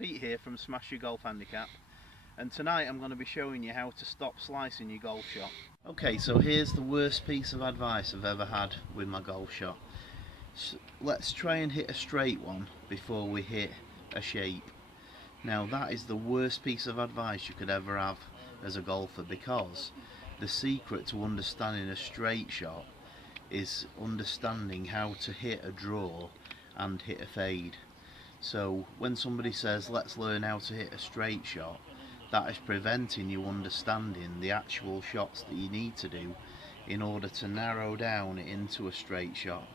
Pete here from Smash Your Golf Handicap, and tonight I'm going to be showing you how to stop slicing your golf shot. Okay, so here's the worst piece of advice I've ever had with my golf shot. So let's try and hit a straight one before we hit a shape. Now that is the worst piece of advice you could ever have as a golfer, because the secret to understanding a straight shot is understanding how to hit a draw and hit a fade. So when somebody says let's learn how to hit a straight shot, that is preventing you understanding the actual shots that you need to do in order to narrow down into a straight shot.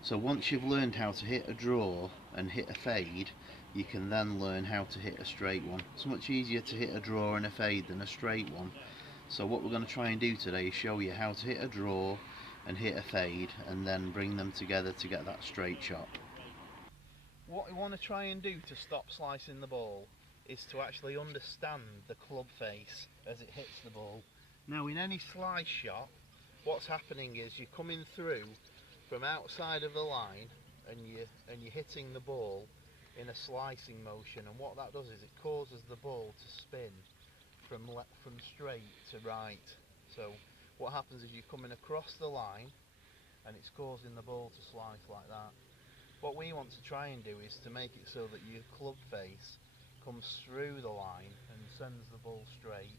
So once you've learned how to hit a draw and hit a fade, you can then learn how to hit a straight one. It's much easier to hit a draw and a fade than a straight one. So what we're going to try and do today is show you how to hit a draw and hit a fade, and then bring them together to get that straight shot. What we want to try and do to stop slicing the ball is to actually understand the club face as it hits the ball. Now in any slice shot, what's happening is you're coming through from outside of the line and you're hitting the ball in a slicing motion, and what that does is it causes the ball to spin from straight to right. So what happens is you're coming across the line and it's causing the ball to slice like that. What we want to try and do is to make it so that your club face comes through the line and sends the ball straight,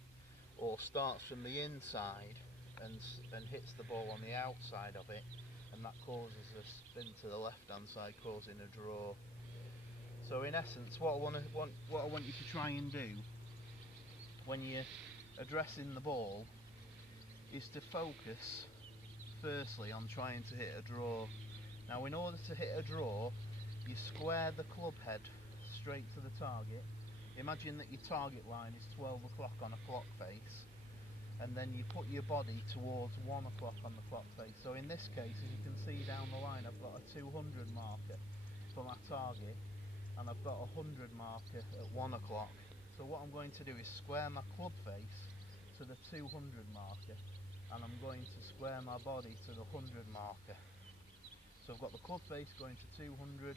or starts from the inside and hits the ball on the outside of it, and that causes a spin to the left hand side, causing a draw. So in essence, what I want you to try and do when you're addressing the ball is to focus firstly on trying to hit a draw. Now in order to hit a draw, you square the club head straight to the target. Imagine that your target line is 12 o'clock on a clock face, and then you put your body towards 1 o'clock on the clock face. So in this case, as you can see down the line, I've got a 200 marker for my target, and I've got a 100 marker at 1 o'clock. So what I'm going to do is square my club face to the 200 marker, and I'm going to square my body to the 100 marker. So I've got the club face going to 200,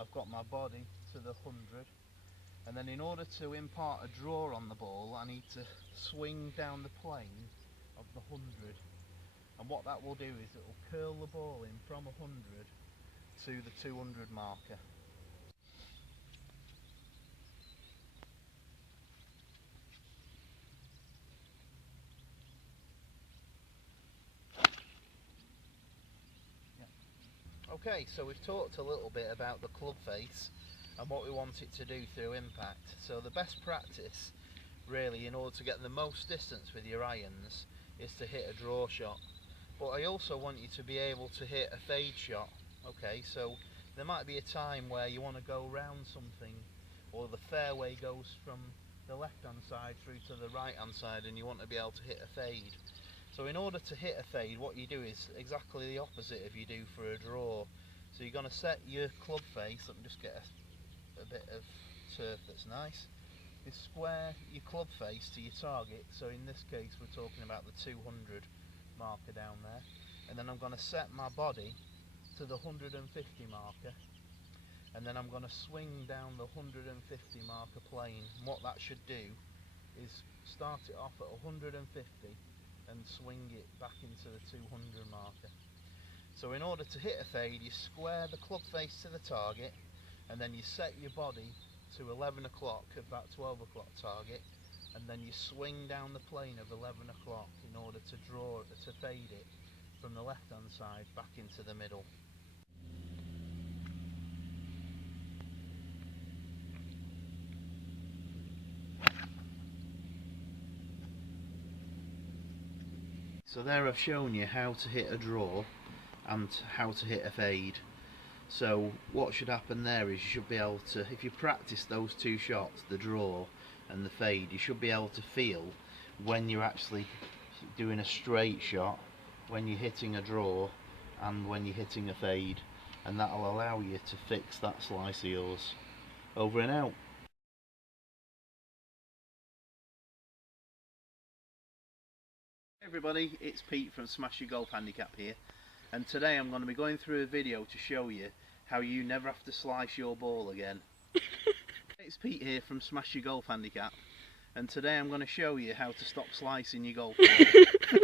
I've got my body to the 100, and then in order to impart a draw on the ball, I need to swing down the plane of the 100, and what that will do is it will curl the ball in from 100 to the 200 marker. Okay, so we've talked a little bit about the club face and what we want it to do through impact. So the best practice really in order to get the most distance with your irons is to hit a draw shot. But I also want you to be able to hit a fade shot. Okay, so there might be a time where you want to go round something, or the fairway goes from the left hand side through to the right hand side and you want to be able to hit a fade. So in order to hit a fade, what you do is exactly the opposite of you do for a draw. So you're going to set your club face, let me just get a bit of turf that's nice. You square your club face to your target, so in this case we're talking about the 200 marker down there. And then I'm going to set my body to the 150 marker, and then I'm going to swing down the 150 marker plane. And what that should do is start it off at 150 and swing it back into the 200 marker. So in order to hit a fade, you square the club face to the target, and then you set your body to 11 o'clock of that 12 o'clock target, and then you swing down the plane of 11 o'clock in order to fade it from the left hand side back into the middle. So there I've shown you how to hit a draw and how to hit a fade. So what should happen there is you should be able to, if you practice those two shots, the draw and the fade, you should be able to feel when you're actually doing a straight shot, when you're hitting a draw and when you're hitting a fade, and that'll allow you to fix that slice of yours. Over and out. Hey everybody, it's Pete from Smash Your Golf Handicap here, and today I'm going to be going through a video to show you how you never have to slice your ball again. it's Pete here from Smash Your Golf Handicap, and today I'm going to show you how to stop slicing your golf ball.